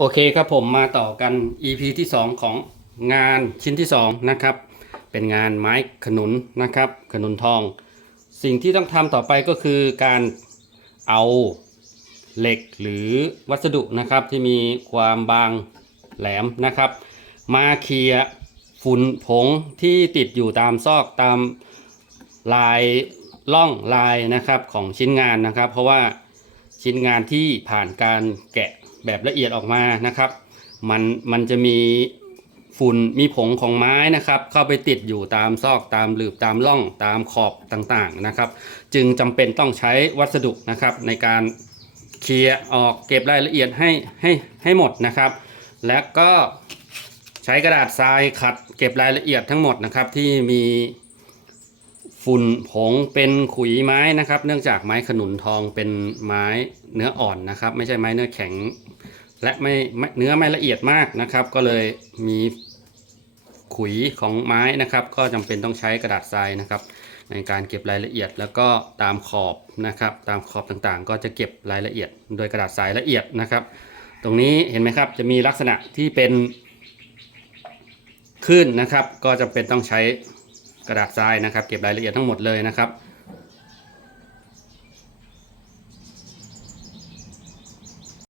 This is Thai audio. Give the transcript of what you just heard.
โอเคครับผมมาต่อกัน EP ที่ 2 ของงานชิ้นที่ 2 นะครับ เป็นงานไม้ขนุนนะครับ ขนุนทอง สิ่งที่ต้องทำต่อไปก็คือการเอาเหล็กหรือวัสดุนะครับที่มีความบางแหลมนะครับ มาเคลียฝุ่นผงที่ติดอยู่ตามซอกตามลายล่องลายนะครับของชิ้นงานนะครับ เพราะว่า ชิ้นงานที่ผ่านการแกะแบบละเอียดออกมานะครับ มันมันจะมีฝุ่นมีผงของไม้นะครับ เข้าไปติดอยู่ตามซอกตามหลืบตามร่องตามขอบต่างๆนะครับ จึงจำเป็นต้องใช้วัสดุนะครับ ในการเคลียร์ออกเก็บรายละเอียดให้ให้ให้หมดนะครับ และก็ใช้กระดาษทรายขัดเก็บรายละเอียดทั้งหมดนะครับที่มี ฝุ่นผงเป็นขุยไม้นะครับ เนื่องจากไม้ขนุนทองเป็นไม้เนื้ออ่อนนะครับ ไม่ใช่ไม้เนื้อแข็ง และไม่ไม่เนื้อไม่ละเอียดมากนะครับ ก็เลยมีขุยของไม้นะครับ ก็จำเป็นต้องใช้กระดาษทรายนะครับ ในการเก็บรายละเอียดแล้วก็ตามขอบนะครับ ตามขอบต่างๆ ก็จะเก็บรายละเอียด โดยกระดาษทรายละเอียดนะครับ ตรงนี้เห็นไหมครับจะมีลักษณะที่เป็นคลื่นนะครับ ก็จำเป็นต้องใช้ กระดาษทรายนะครับ เก็บรายละเอียดทั้งหมดเลยนะครับ